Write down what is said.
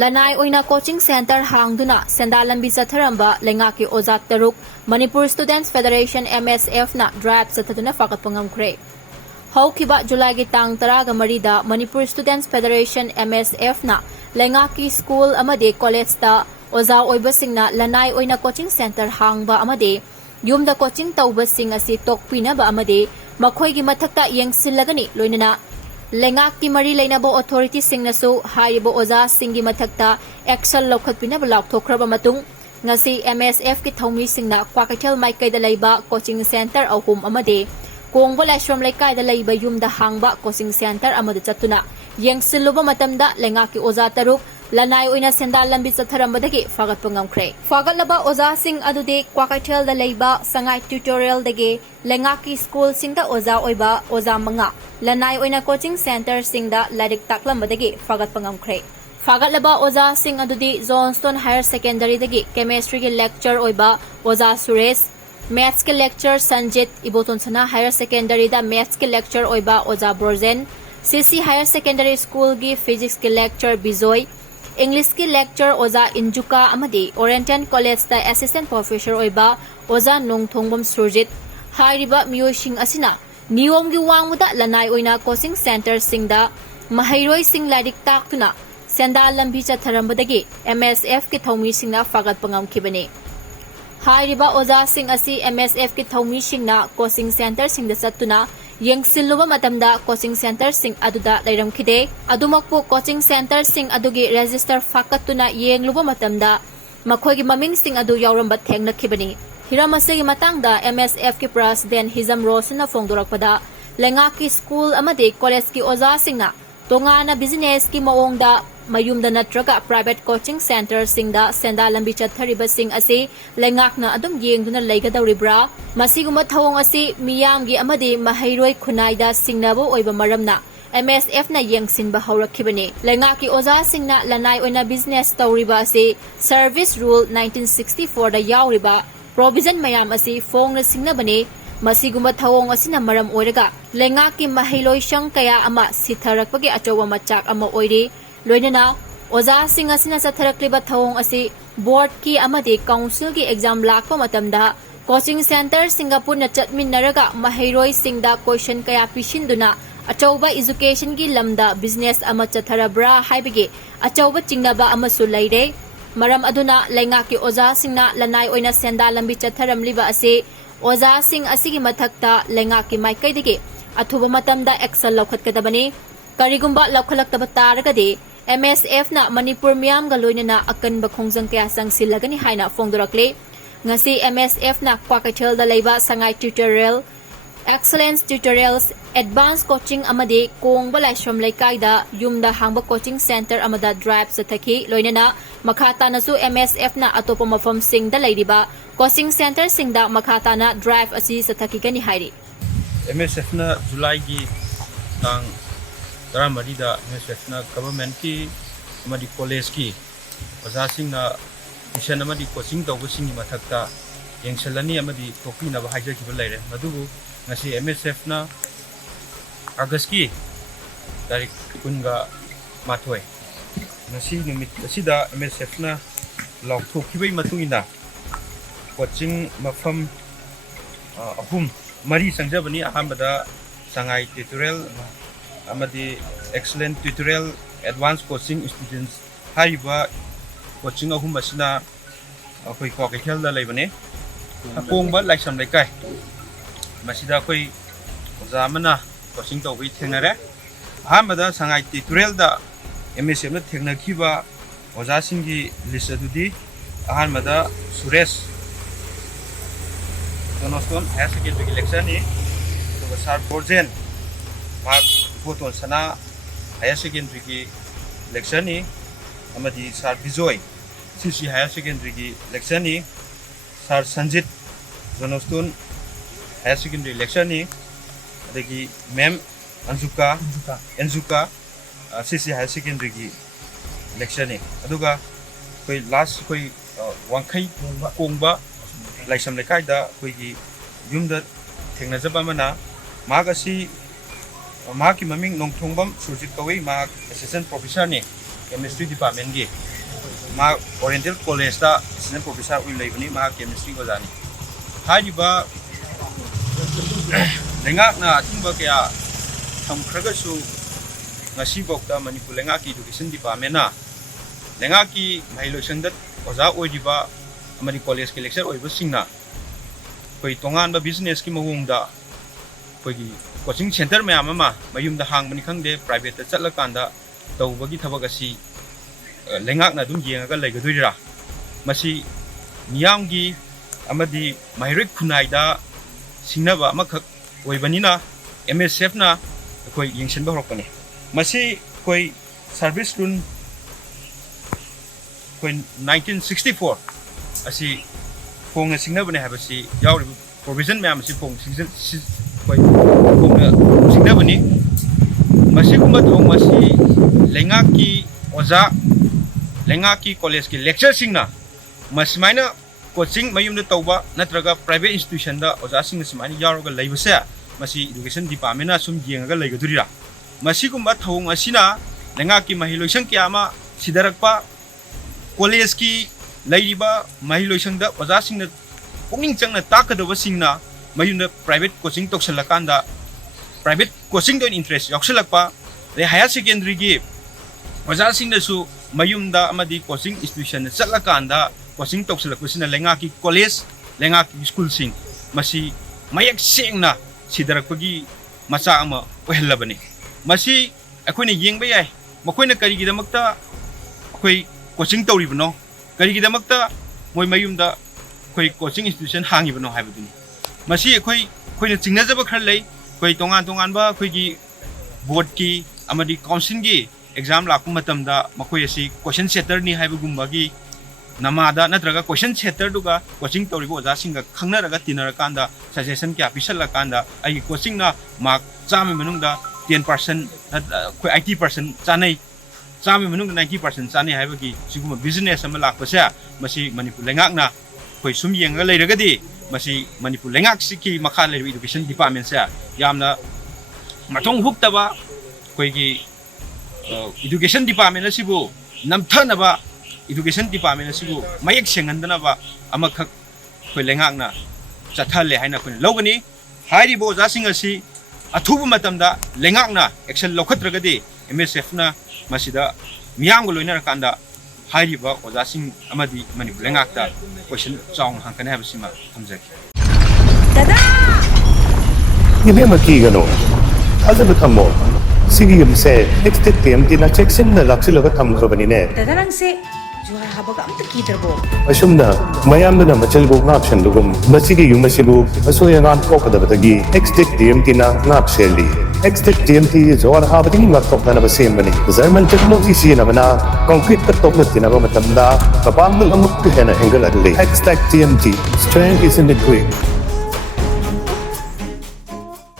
Lanai Oina Coaching Center Hangduna, Sendan Lambi Chathramba, Leingakki Oza Taruk, Manipur Students Federation MSF na drive Chathatuna Phagatkhre. Haukiba July gi tang taraga marida Manipur Students Federation MSF na Leingakki School amade college ta Oza oibasingna Lanai Oina Coaching Center hangba amade yumda coaching taubasing asi tokpina ba amade makhoigi mathakta yengsilagani loinana Leingakki mari leinabo authority singnasu haibo oza singi mathakta action lokhatpina laukthokraba matung ngasi MSF ki thomi singna Phagatkhre maikai da leiba coaching center ahum amade Kongbo Laishram Laikai da leiba yumda hangba coaching center amada chatuna yengsiluba matamda Leingakki oza taruk Lanai Oina Sendan Lambi Chathrambadagi Phagatkhre. Phagatlaba oza sing adude Phagatkhre da leiba sangai tutorial dage Leingakki school singda oza oiba oza manga Lanai Oina coaching center singda lairik taklambadagi Phagatkhre. Phagatlaba oza sing adude Johnston Higher Secondary dagi chemistry gi lecture oiba oza Suresh Maths ke lecture Sanjit Ibotonsana Higher Secondary da Maths ke lecture oiba oza Borzen CC Higher Secondary School gi Physics ke lecture Bijoy English ki lecture oza Injuka amadi Oriental College da assistant professor oiba oza Nongthongbam Surjit hairiba miyosing asina niyom gi wangmuda Lanai Oina coaching center singda mahairoi sing lairik taktuna Sendan Lambi Chathrambadagi MSF ki thomi singna Phagatkhre hairiba oza sing asi MSF ki thomi singna coaching center singda chatuna yengsiluba matamda coaching center sing aduda leiramkhide adumakpu coaching center sing adugi register fakatuna yengluba matamda makhoigi maming sing adu yauramba thengnakhibani hiramase matangda MSF ki president Hizam Rosna fongdorakpada Leingakki school amade college ki oza singna tongana business ki maongda mayumda natraga private coaching center singda Sendan Lambi chathariba sing ase Leingakna adum yengduna leigadawribra masiguma thawong ase miyamgi amade mahairoi khunaida singnabo oiba maramna MSF na yengsinba haurakibani Leingakki oza singna Lanai Oina business tawriba ase service rule 1964 da yawriba provision mayam ase fongna singnabani masiguma thawong asina maram oiraga Leingakki mahailoi shang kaya ama sitharakpagi achowa machak ama oiri loinana oza sing asina satharakliba thawong asi board ki amadi council ki exam lakpa matamda coaching center Singapore na chatminaraga mahairoi singda question kaya pishinduna achauba education ki lamda business ama chatharabra haibigi achauba chingnaba amasu leire maram aduna Leingakki oza singna Lanai Oina Sendan Lambi chatharamliba ase oza sing asigi mathakta Leingakki maikaidagi athuba matamda action lokhatkadabani karigumba lokhalaktaba taragadi MSF na Manipur miyam ga loinana akanba khongjang kaya sangsilagani haina fongdorakle ngasi MSF na Phagatkhre da leiba sangai tutorial excellence tutorials advanced coaching amade kongba laishram laikai da yumda hangba coaching center amada drive sathaki loinana makhata nasu MSF na atopa mafam sing da leiriba coaching center singda makhata na drive asi sathaki gani hairi MSF na July gi tang Taramari MSF na government ki amadi college ki oza sing na mission amadi coaching tawba singi mathakta yengselani amadi topi na haija ki laire madubu ngasi MSF na August ki tarik kunga mathoi ngasi numit asida MSF na lok thokibai matungina coaching mafam ahum mari sangjabani ahambada sangai tutorial amadi excellent tutorial advanced coaching students haiba coaching ahum basina akoi Phagatkhre da leibane akongba laisam laikai masida akoi oza mana coaching tawbi thenare ahambada sangai tutorial da MSF na thengnakhiba oza singi list adudi ahambada Suresh Johnston Higher Secondary election ni to sar Borzen Photon sana Higher Secondary ki election ni amadi sar Bijoy CC Higher Secondary ki election ni sar Sanjit Johnston Higher Secondary election ni adagi ma'am Anjuka CC Higher Secondary ki election ni aduga koi last koi wangkai kongba laisam laikai da koi gi yumda thengnajaba mana magasi Maki maming Nongthongbam Surjit Kawi ma assistant professor ni chemistry department gi ma Oriental College da assistant professor ui leibani ma chemistry ko jani hai ba lengak na timba kya thamkhraga su ngasi bokta Manipur Leingakki education department na Leingakki mahilosang dat oza oidiba amadi college ki lecture oiba singna koi tongan ba business ki mahungda koi coaching center mayam ama mayumda hangbani khangde private ta chatlakanda tawbagi thabak asi Leingak na dum yengaga leigaduira masi miyamgi amadi mahirek khunaida singnaba amakhak oibanina MSF na koi yengsenba horokani masi koi service run koi 1964 asi phong singnabane habasi yauri provision mayam asi phong koi phong singnabani masi kumba thong masi Leingakki oza Leingakki college ki lecture singna masmaina coaching mayumda tawba natraga private institution da oza singna simani yaroga leibase masi education department na sum yengaga leigadurira masi kumba thong asina Leingakki mahiloisang kyama sidarakpa college ki leiriba mahiloisang da oza singna pungning changna takadaba singna mayumda private coaching toksalakanda private coaching do interest yaksalakpa re higher secondary gi oza singna su mayumda amadi coaching institution chatlakanda coaching toksalakusina Leingakki college Leingakki school sing masi mayak sengna sidarakpagi macha ama ohelabani masi akoina yengba yai makoina karigidamakta akoi coaching tawribano karigidamakta moi mayumda koi coaching institution hangibano haibaduni masi akoi koina chingnajaba khar lei koi tongan tongan ba koi gi board ki amadi council gi exam lakpa matamda makoi asi question setter ni haibagumba gi namada natraga question setter duga coaching tawribo oja singa khangnaraga tinarakanda suggestion kya pisalakanda ai coaching na mark chame manungda 10% koi 80% chanai chame manungda 90% chanai haibagi siguma business ama lakpasa masi Manipur Leingak na koi sum yenga leiragadi masi Manipur Leingak siki makha leir education department sa yamna matong huktaba koi gi education department asibu namthanaba education department asibu mayek sengandanaba amakhak koi Leingak na chathale haina koi logani hairibo jasing asi athubu matamda Leingak na action lokhatragadi MSF na masida miyamgo loinarakanda hairiba ojasing amadi Manipur Leingak ta question chong hangkane habasima thamjaki dada Ibe makigano azab thammo sigi yumse next TMT na checksin na laksilaga thamkhrabani ne dada nangse juhar habaga amta kidarbo asumna mayamna machalbo ngapshan dugum masigi yumasibu asoyangan kokadabadagi next TMT na ngapseli next TMT juhar habadi ngakokna na basembani German technology sinabana concrete ka tokna tinaba matamda kapangul amuk hena angle adli next TMT strength is in the quick